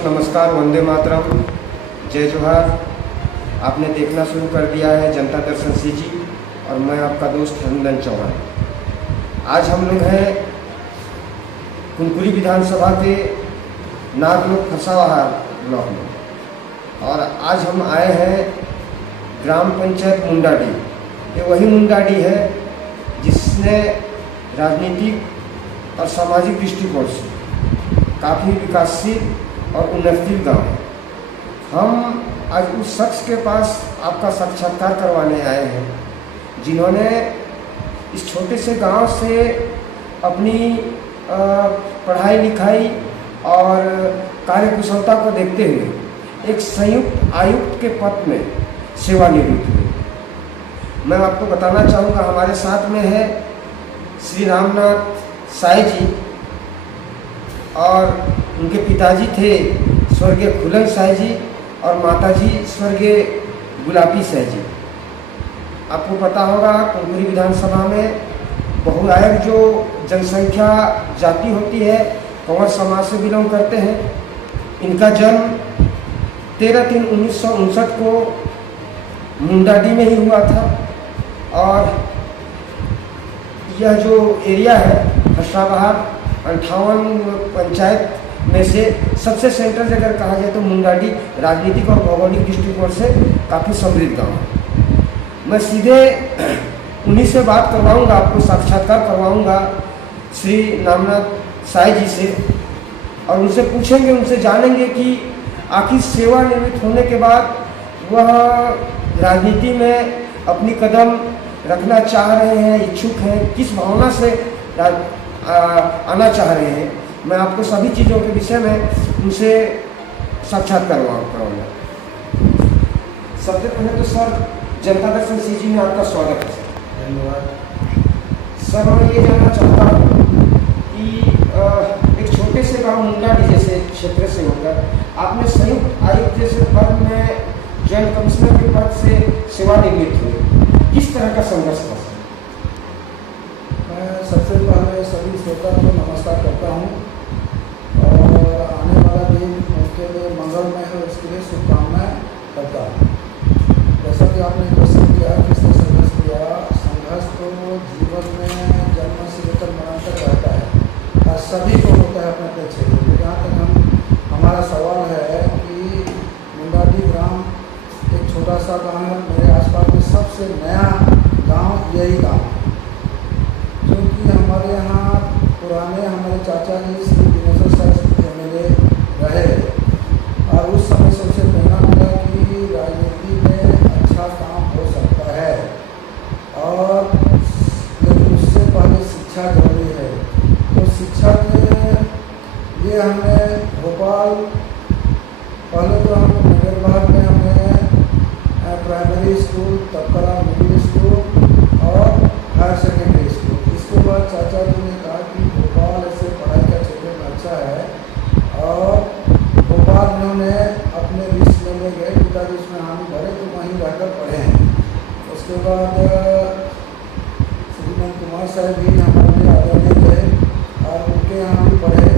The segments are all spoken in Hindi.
दोस्तों नमस्कार, वंदे मातरम, जय जोहार। आपने देखना शुरू कर दिया है जनता दर्शन सीजी और मैं आपका दोस्त हरनंदन चौहान। आज हम लोग हैं कुनकुरी विधानसभा के नागलोक फसावाहार ब्लॉक में और आज हम आए हैं ग्राम पंचायत मुंडाडी। ये वही मुंडाडी है जिसने राजनीतिक और सामाजिक दृष्टिकोण से काफ़ी विकासशील और उन्नतिशील गाँव है। हम आज उस शख्स के पास आपका साक्षात्कार करवाने आए हैं जिन्होंने इस छोटे से गांव से अपनी पढ़ाई लिखाई और कार्यकुशलता को देखते हुए एक संयुक्त आयुक्त के पद में सेवानिवृत्त हुए। मैं आपको बताना चाहूँगा, हमारे साथ में है श्री रामनाथ साई जी और उनके पिताजी थे स्वर्गीय खुलन साई जी और माताजी स्वर्गीय गुलाबी साई जी। आपको पता होगा कुनकुरी विधानसभा में बहुआयक जो जनसंख्या जाति होती है, कंवर समाज से बिलोंग करते हैं। इनका जन्म 13/3/1959 को मुंडाडी में ही हुआ था और यह जो एरिया है फसावाहार 58 पंचायत में से सबसे सेंटर अगर कहा जाए तो मुंडाडी राजनीतिक और भौगोलिक दृष्टिकोण से काफ़ी समृद्ध गाँव है। मैं सीधे उन्हीं से बात करवाऊंगा, आपको साक्षात्कार करवाऊंगा श्री रामनाथ साई जी से और उनसे पूछेंगे, उनसे जानेंगे कि आखिर सेवानिवृत्त होने के बाद वह राजनीति में अपनी कदम रखना चाह रहे हैं, इच्छुक हैं, किस भावना से आना चाह रहे हैं। मैं आपको सभी चीज़ों के विषय में उनसे साक्षात्कार कराऊंगा। सबसे पहले तो सर जनता दर्शन सीजी में आपका स्वागत है। धन्यवाद सर। मैं ये जानना चाहता हूँ कि एक छोटे से गांव मुंडाडी जैसे क्षेत्र से होकर आपने संयुक्त आयुक्त जैसे पद में जॉइंट कमिश्नर के पद से सेवानिवृत्त हुए, किस तरह का संघर्ष था? मैं सबसे पहले सभी श्रोता को नमस्कार करता हूँ और आने वाला दिन उनके लिए मंगलमय है, उसके लिए शुभकामनाएं करता हूँ। जैसा कि आपने क्वेश्चन किया, किसने संघर्ष किया? संघर्ष तो जीवन में जन्म से लेकर मरण तक रहता है और सभी को होता है अपने अपने क्षेत्र में। जहाँ तक हमारा सवाल है कि मुंडाडी ग्राम एक छोटा सा गाँव है, मेरे आसपास में सबसे नया गाँव यही गाँव है, क्योंकि हमारे यहाँ पुराने हमारे चाचा जी श्री दिनेश्वर साहब MLA रहे और उस समय से उसे प्रेरणा मिला कि राजनीति में अच्छा काम हो सकता है और लेकिन उससे पहले शिक्षा जरूरी है। तो शिक्षा के लिए हमने भोपाल, पहले तो हम नगर भाग में हमने प्राइमरी स्कूल, तबकरा मिडिल स्कूल और हायर सेकेंडरी स्कूल। इसके बाद चाचा जी ने कहा कि भोपाल ऐसे पढ़ाई का क्षेत्र में अच्छा है और भोपाल में उन्हें अपने लिस्ट में ले गए, पिताजी उसमें हामी भरे तो वहीं रहकर पढ़े हैं। उसके बाद श्रीमन कुमार साहब भी हमारे आदरणीय थे और उनके यहाँ भी पढ़े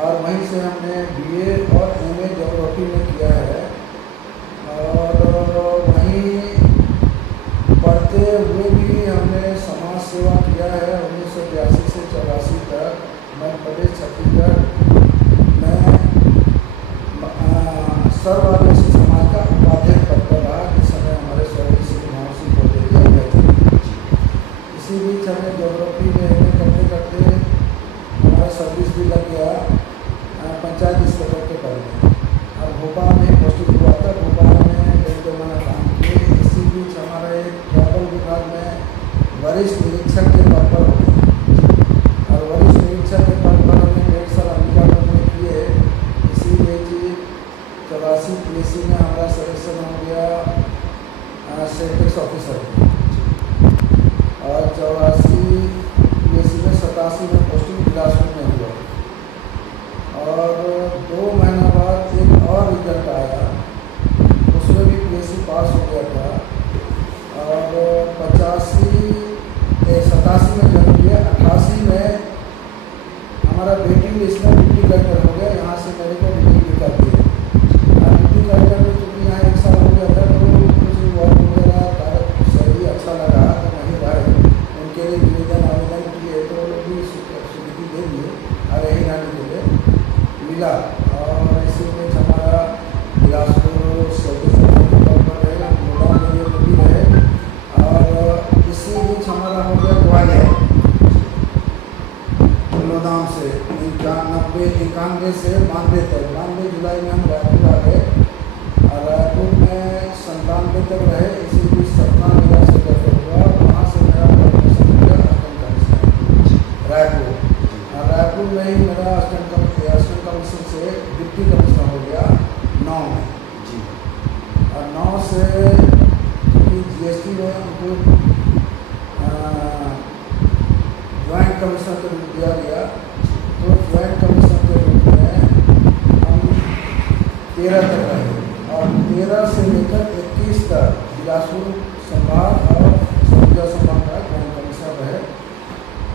और वहीं से हमने BA और MA ज्योग्राफी में किया है और वहीं पढ़ते हुए भी हमने समाज सेवा किया है। 1982 से 84 तक मध्य प्रदेश छत्तीसगढ़ में सर्व आदिवासी समाज का उपाध्यक्ष पद पर रहा, जिस समय हमारे स्वर्गीय श्री मोहन सिंह को दे दिया गया था। इसी बीच हमने ज्योग्राफी में MA करते करते हमारा सर्विस भी लग गया पंचायत इंस्पेक्टर के पद में और भोपाल में पोस्टिंग हुआ था। भोपाल में 1-2 महीना काम किए। इसी बीच हमारा एक ट्रैवल विभाग में वरिष्ठ निरीक्षक के पद पर हो गए और वरिष्ठ निरीक्षक के पद पर हमने 1.5 साल अंबिकापुर में किए। इसीलिए जी 84 PSC में हमारा सिलेक्शन हो गया सेक्टर ऑफिसर और 84 PSC में 87 में पोस्टिंग बिलासपुर में हुआ और 2 महीना बाद एक और रिजल्ट आया, उसमें भी PSC पास हो गया था और 87 में जन्म लिया। 88 में हमारा बेटी इसमें ड्यूटी कलेक्टर हो गया। यहाँ से मेरे को तक रहे, इसी बीच सतना जिला से करते हुआ वहाँ से मेरा प्रमोशन हो गया असिस्टेंट कमिश्नर रायपुर। और रायपुर में ही मेरा असिस्टेंट कमिश्नर से डिप्टी कमिश्नर हो गया 9 में जी। और 9 से क्योंकि GST में उनको ज्वाइंट कमिश्नर के रूप दिया गया, तो ज्वाइंट कमिश्नर के रूप में हम 13 तक रहे और 13 से लेकर 21 तक बिलासपुर संभाग और सरगुजा संभाग का ज्वाइंट कमिश्नर रहे।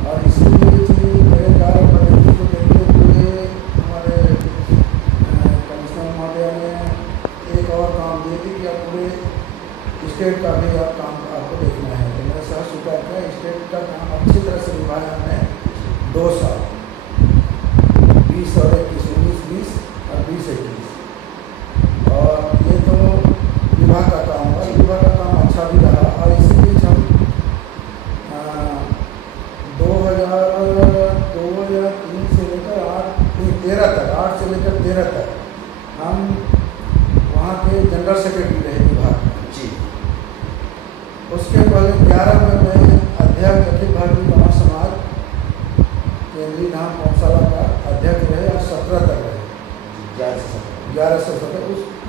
और इसीलिए मेरे कार्य प्रगति को देखते हुए हमारे कमिश्नर महोदय ने एक और काम दिए थे कि आप पूरे स्टेट का भी आप काम आपको देखना है। तो मेरे साथ स्वीकार किया, स्टेट का काम अच्छी तरह से निभाया हमने 2 साल, 20 और 21, 19-20 और 20-21। और ये तो विभाग का काम हुआ, विभाग का काम अच्छा भी रहा। और इसी बीच हम 2003 से लेकर 8 से लेकर 13 तक हम वहाँ के जनरल सेक्रेटरी रहे विभाग जी। उसके पहले 11 में मैं अध्यक्ष अखिल भारतीय ब्रह्म समाज केंद्रीय धाम गौशाला का अध्यक्ष रहे और 17 तक रहे, 11 से 17।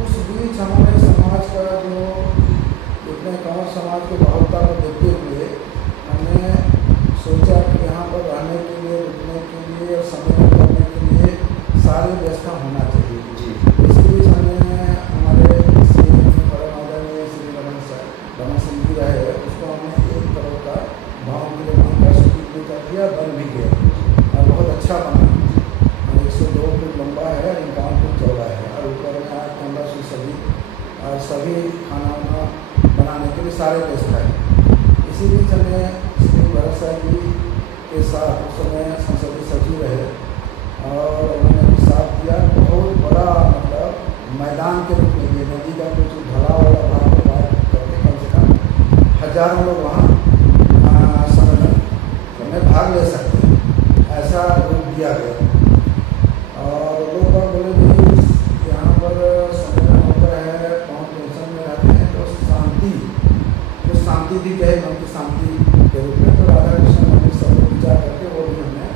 उस बीच हमारे समाज का जो इतने कंवर समाज की बहुलता को देखते हुए हमने सोचा कि यहाँ पर रहने के लिए, रुकने के लिए और सम्मेलन करने के लिए सारी व्यवस्था होना चाहिए जी। इस बीच हमने हमारे श्री आदरणीय श्री रमन सिंह जी रहे, उसको हमने 1 करोड़ का भवन निर्माण का स्वीकृति कर दिया, बन भी गया और बहुत अच्छा बना। 102 फुट लंबा है, 51 फुट चौड़ा है और ऊपर में 8-15 से सभी खाना वाना बनाने के लिए सारे व्यवस्था है। इसी बीच हमें श्री भरत साहब जी के साथ उस समय संसदीय सचिव रहे और उन्होंने भी साथ दिया। बहुत बड़ा मतलब मैदान के रूप में ये नदी का कुछ ढलाव वाला भाग को पार करके कम से कम हजारों लोग वहाँ सम्मेलन में भाग ले सकते हैं, ऐसा रूप दिया गया। और लोग बोले कि यहाँ पर सम्मेलन होता है, कौन टेंशन में रहते हैं, तो शांति भी कहे, मन की शांति के रूप में। तो राधा कृष्ण मंदिर सब लोग विचार करके वो भी हमने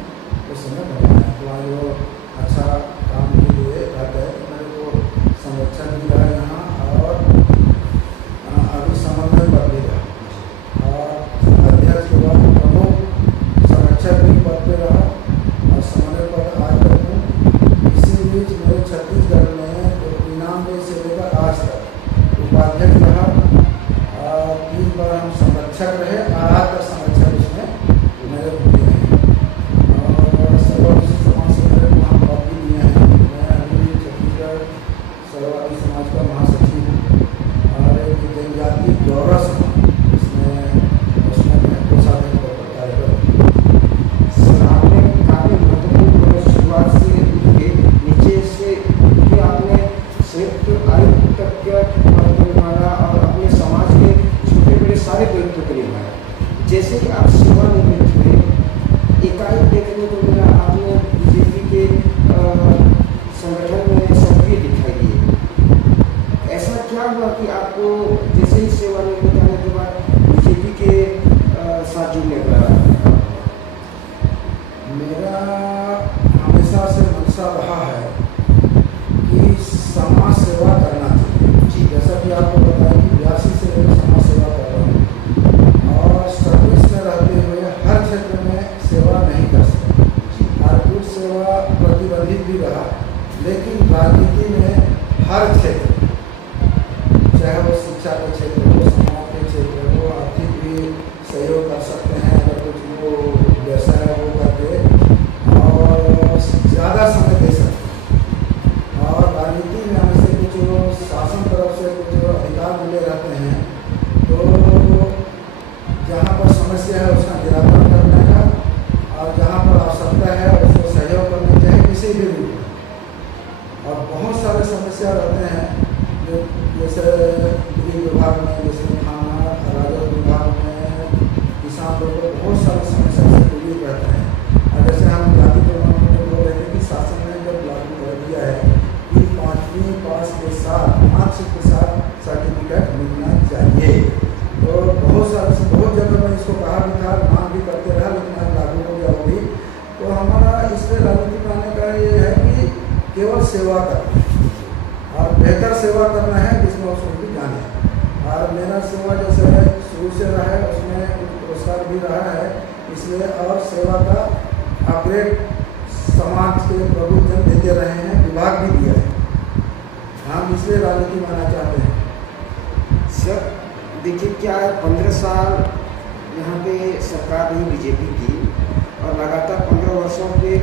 उस समय बनवाया। तो वहाँ जो अच्छा काम के लिए रहता है, तो मेरे को संरक्षण भी रहा यहाँ और अभी समन्वय पर भी रहा और अध्यक्ष के बाद प्रमुख संरक्षक भी पद पे रहा और समन्वय पर आज तक हूँ। इसी बीच मेरे छत्तीसगढ़ में जो 99 से लेकर आज तक उपाध्यक्ष रहा, 3 बार हम संरक्षक रहे और आज तक संरक्षक उसमें मेरे होते हैं और सर्वोच्च समाज से मेरे को हम पद भी दिए हैं। मैं अभी छत्तीसगढ़ सर्ववादी समाज का महासचिव हूँ और एक जनजाति गौरव समाज उसमें मैं कोषाध्यक्ष पद पर कार्यरत हूँ। सर, आपने काफ़ी महत्वपूर्ण शुरुआत से लेके नीचे से कि आपने संयुक्त आयुक्त तक का पद निभाया और अपने समाज के छोटे बड़े सारे दायित्व को निभाया। जैसे कि आप सेवानिवृत्त हुए, एकाएक देखने को मिला आपने बीजेपी के संगठन में सक्रिय दिखाई दिए। ऐसा क्या हुआ कि आपको जैसे ही सेवानिवृत्त होने के बाद बीजेपी के साथ जुड़ने का? मेरा हमेशा से मंशा रहा है कि समाज सेवा करना चाहिए जी। जैसा कि आपको बताया कि 82 से मैं समाज सेवा कर रहा हूँ और सर्विस में रहते हुए हर क्षेत्र में सेवा नहीं कर सकते। नागरिक सेवा प्रतिबंधित भी रहा, लेकिन राजनीति में हर क्षेत्र, चाहे वो शिक्षा के क्षेत्र हो, समाज के क्षेत्र हो, आर्थिक भी सहयोग कर सकते हैं अगर कुछ वो व्यवसाय वो करके और ज़्यादा समय दे सकते हैं। और राजनीति में हमें से कुछ शासन तरफ से कुछ अधिकार मिले रहते हैं, तो जहाँ पर समस्या है उसका निराकरण करने का और जहाँ पर आवश्यकता है उसको सहयोग करने चाहिए किसी भी रूप में। और बहुत सारे समस्या रहते हैं जो जैसे गृह विभाग में, जैसे खाना राजस्व विभाग में किसान लोग बहुत सारे समस्या से पीड़ित रहते हैं। और जैसे हम जाति प्रमाण पत्र बोल रहे थे कि शासन ने जब लागू कर दिया है कि 5वीं पास के साथ मार्क्स के साथ सर्टिफिकेट मिलना चाहिए। चाहिए। तो बहुत जगह मैं इसको कहा भी था, मांग भी करते रहा, लेकिन आज लागू हो गया वो भी। तो हमारा इससे राजनीति में आने का ये है कि केवल सेवा करना और बेहतर सेवा करना है, जिसमें उसको भी जाने। और मेरा सेवा जैसे शुरू से रहा है, उसमें कुछ पुरस्कार भी रहा है, इसलिए और सेवा का अपग्रेड समाज के प्रभुजन देते रहे हैं, विभाग भी दिया है। हम इसलिए राजनीति में आना चाहते हैं। सर देखिए क्या है, 15 साल यहाँ पे सरकार रही बीजेपी की और लगातार 15 वर्षों के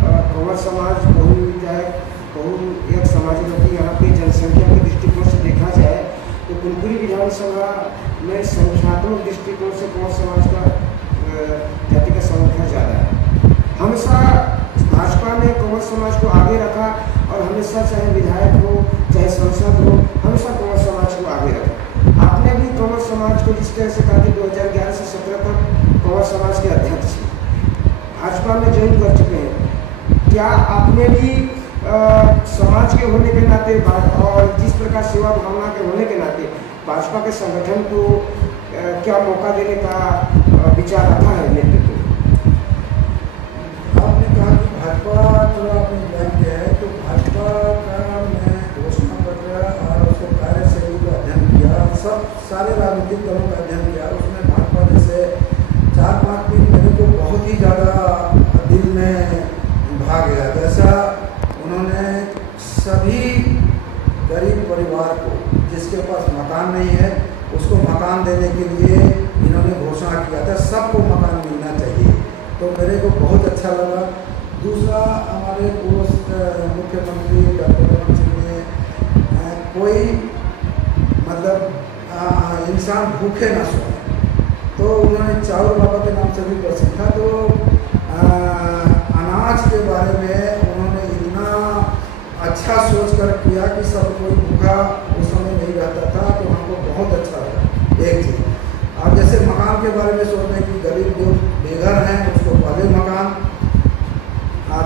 कंवर समाज बहु विधायक बहु एक समाजवादी यहाँ पे जनसंख्या के दृष्टिकोण से देखा जाए तो कुनकुरी विधानसभा में संख्यात्मक दृष्टिकोण से कंवर समाज का जाति का संख्या ज़्यादा है। हमेशा भाजपा ने कंवर समाज को आगे रखा और हमेशा चाहे विधायक हो चाहे सांसद हो, हमेशा कंवर समाज को आगे रखा। आपने भी कंवर समाज को जिस तरह से कहा कि 2011 से 17 तक कंवर समाज के अध्यक्ष भाजपा में ज्वाइन कर चुके हैं, क्या आपने भी समाज के होने के नाते और जिस प्रकार सेवा भावना के होने के नाते भाजपा के संगठन को क्या मौका देने का विचार रखा है नेतृत्व? आपने कहा कि भाजपा थोड़ा आपने ज्ञान किया है, तो भाजपा का मैं घोषणा पत्र और उसके कार्यशैली का अध्ययन किया, सारे राजनीतिक दलों का अध्ययन किया। उसमें भाजपा जैसे 4-5 दिन मेरे को बहुत ही ज़्यादा दिल में भा गया। जैसा उन्होंने सभी गरीब परिवार को, जिसके पास मकान नहीं है उसको मकान देने के लिए इन्होंने घोषणा किया था, सबको मकान मिलना चाहिए, तो मेरे को बहुत अच्छा लगा। दूसरा, हमारे पूर्व मुख्यमंत्री डॉक्टर रमन सिंह ने कोई मतलब इंसान भूखे ना सोए, तो उन्होंने चावल बाबा के नाम से भी प्रसिद्ध था। तो अनाज के बारे में उन्होंने इतना अच्छा सोच कर किया कि सब कोई भूखा उस समय नहीं रहता था, तो हमको बहुत अच्छा लगा। एक चीज़, अब जैसे मकान के बारे में सोचते हैं कि गरीब जो बेघर हैं उसको पहले मकान,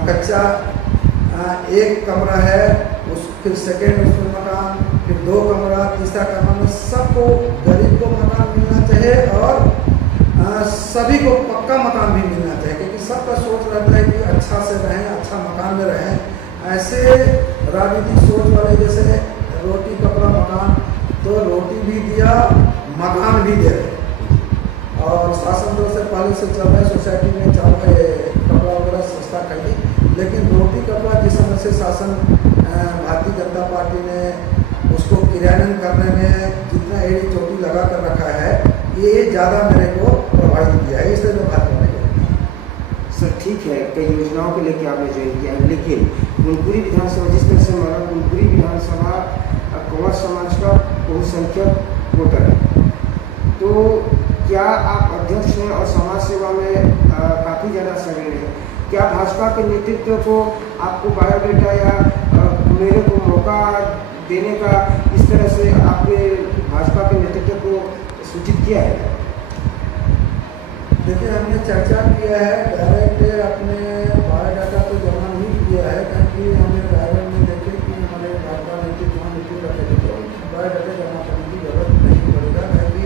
कच्चा एक कमरा है फिर सेकेंड उसमें मकान, फिर 2 कमरा, तीसरा कमरा में सबको गरीब को मकान मिलना चाहिए और सभी को पक्का मकान भी मिलना चाहिए, क्योंकि सबका सोच रहता है कि अच्छा से रहें, अच्छा मकान में रहें। ऐसे राजनीतिक सोच वाले जैसे रोटी कपड़ा मकान, तो रोटी भी दिया मकान भी दे रहे और शासन दौर से पहले से चल रहे सोसाइटी में कपड़ा वगैरह सस्ता खरीदी, लेकिन रोटी कपड़ा जिस समय से शासन भारतीय जनता पार्टी ने उसको क्रियान्वयन करने में जितना एड़ी चोटी लगा कर रखा है, ये ज़्यादा मेरे को प्रभावित किया है, इसलिए मैं भाजपा में गया। सर ठीक है, कई योजनाओं को लेकर आपने ज्वाइन किया है, लेकिन कुनकुरी विधानसभा जिस तरह से माना, कुनकुरी विधानसभा कंवर समाज का बहुसंख्यक वोटर है, तो क्या आप अध्यक्ष हैं और समाज सेवा में काफ़ी ज़्यादा सक्रिय हैं, क्या भाजपा के नेतृत्व को आपको बायोडेटा या मेरे को मौका देने का इस तरह से आपने भाजपा के नेतृत्व को सूचित किया है? देखिए, हमने चर्चा किया है, डायरेक्ट अपने बायोडाटा तो जमा नहीं किया है, क्योंकि हमने ड्राइवर में देखे कि हमारे भाजपा नेतृत्व वहाँ मीटिंग रखे थे, तो बायोडाटा जमा करने की जरूरत नहीं पड़ेगा, क्योंकि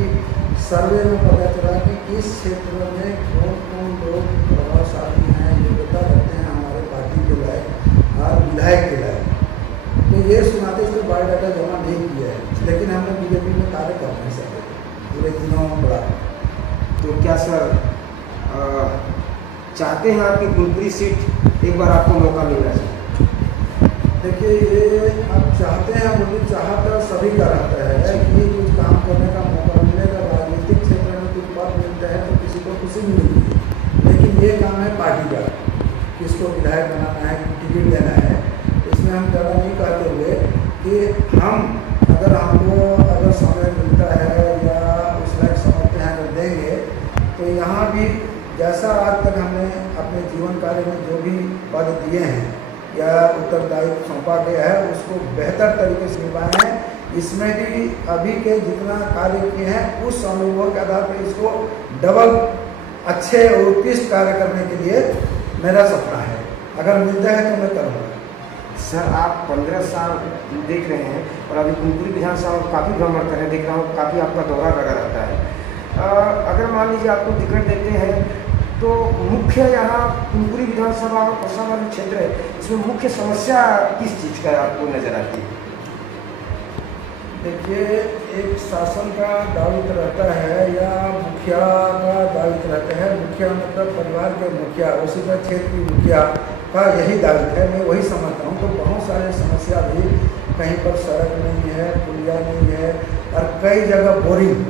सर्वे में पता चला कि इस क्षेत्र में कौन कौन लोग प्रभावशाली हैं, योग्यता रखते हैं हमारे पार्टी के लायक और विधायक के लायक, तो ये सुनाते इसलिए बायोडाटा जमा नहीं किया है। लेकिन हमने बीजेपी में कार्य कर नहीं सकते पूरे दिनों बड़ा। तो क्या सर चाहते हैं आपकी कुनकुरी सीट एक बार आपको मौका मिलना चाहिए? देखिए, ये आप चाहते हैं, मुझे चाहता सभी का रहता है कि कुछ काम करने का मौका मिलेगा, राजनीतिक क्षेत्र में कुछ पद मिलता है तो किसी को खुशी मिलती है, लेकिन ये काम है पार्टी का, किसको विधायक बनाना है, टिकट देना है। इसमें हम ज़्यादा नहीं कहते हुए कि हम अगर समय मिलता है या उस लायक समझते हैं अगर देंगे, तो यहाँ भी जैसा आज तक हमने अपने जीवन कार्य में जो भी पद दिए हैं या उत्तरदायित्व सौंपा गया है, उसको बेहतर तरीके से निभाए हैं। इसमें भी अभी के जितना कार्य किए हैं उस अनुभव के आधार पर इसको डबल अच्छे और उत्कृष्ट कार्य करने के लिए मेरा सपना है, अगर मिलता है तो मैं करूँगा। सर आप 15 साल देख रहे हैं और अभी कुनकुरी विधानसभा काफ़ी भ्रमण कर रहे हैं, देख रहा हूँ काफ़ी आपका दौरा लगा रहता है। अगर मान लीजिए आपको टिकट देते हैं तो मुख्य यहाँ कुनकुरी विधानसभा और कोसावा जो क्षेत्र है इसमें मुख्य समस्या किस चीज़ का आपको नजर आती है? देखिए, एक शासन का दायित्व रहता है या मुखिया का दायित्व रहता है। मुखिया मतलब परिवार के मुखिया, उसी तरह क्षेत्र की मुखिया का यही दायित्व है, मैं वही समझता हूँ। तो बहुत सारे समस्या भी, कहीं पर सड़क नहीं है, पुलिया नहीं है और कई जगह बोरिंग,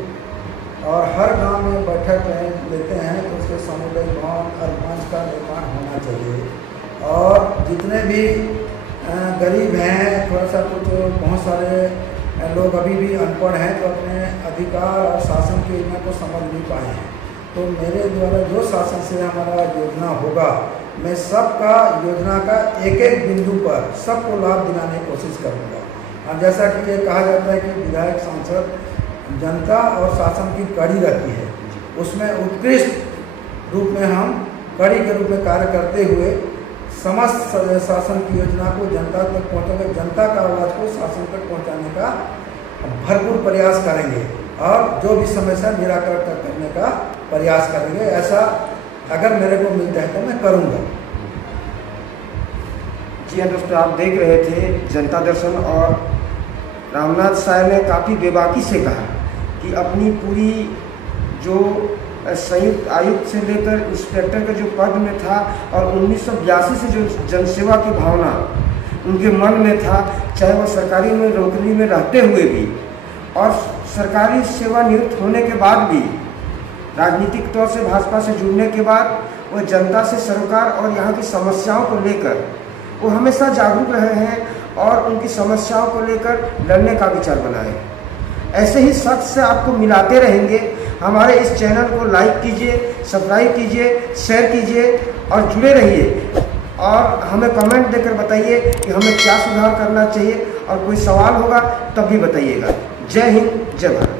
और हर गांव में बैठक लेते हैं तो उसके सामुदायिक भवन और मंच का निर्माण होना चाहिए। और जितने भी गरीब हैं, थोड़ा सा कुछ बहुत सारे लोग अभी भी अनपढ़ हैं तो अपने अधिकार और शासन की योजना को समझ नहीं पाए हैं। तो मेरे द्वारा जो शासन से हमारा योजना होगा, मैं सबका योजना का एक एक बिंदु पर सबको लाभ दिलाने की कोशिश करूँगा। और जैसा कि ये कहा जाता है कि विधायक सांसद जनता और शासन की कड़ी रहती है, उसमें उत्कृष्ट रूप में हम कड़ी के रूप में कार्य करते हुए समस्त शासन की योजना को जनता तक पहुँचाने, जनता का आवाज़ को शासन तक पहुँचाने का भरपूर प्रयास करेंगे और जो भी समस्या निराकरण करने का प्रयास करेंगे। ऐसा अगर मेरे को मिलता है तो मैं करूँगा। जी हाँ दोस्तों, आप देख रहे थे जनता दर्शन और रामनाथ साय ने काफ़ी बेबाकी से कहा कि अपनी पूरी जो संयुक्त आयुक्त से लेकर इंस्पेक्टर के जो पद में था और 1982 से जो जनसेवा की भावना उनके मन में था, चाहे वो सरकारी में नौकरी में रहते हुए भी और सरकारी सेवा नियुक्त होने के बाद भी, राजनीतिक तौर से भाजपा से जुड़ने के बाद वो जनता से सरोकार और यहाँ की समस्याओं को लेकर वो हमेशा जागरूक रहे हैं और उनकी समस्याओं को लेकर लड़ने का विचार बनाए। ऐसे ही शख्स से आपको मिलाते रहेंगे। हमारे इस चैनल को लाइक कीजिए, सब्सक्राइब कीजिए, शेयर कीजिए और जुड़े रहिए और हमें कमेंट देकर बताइए कि हमें क्या सुधार करना चाहिए और कोई सवाल होगा तब भी बताइएगा। जय हिंद, जय भारत।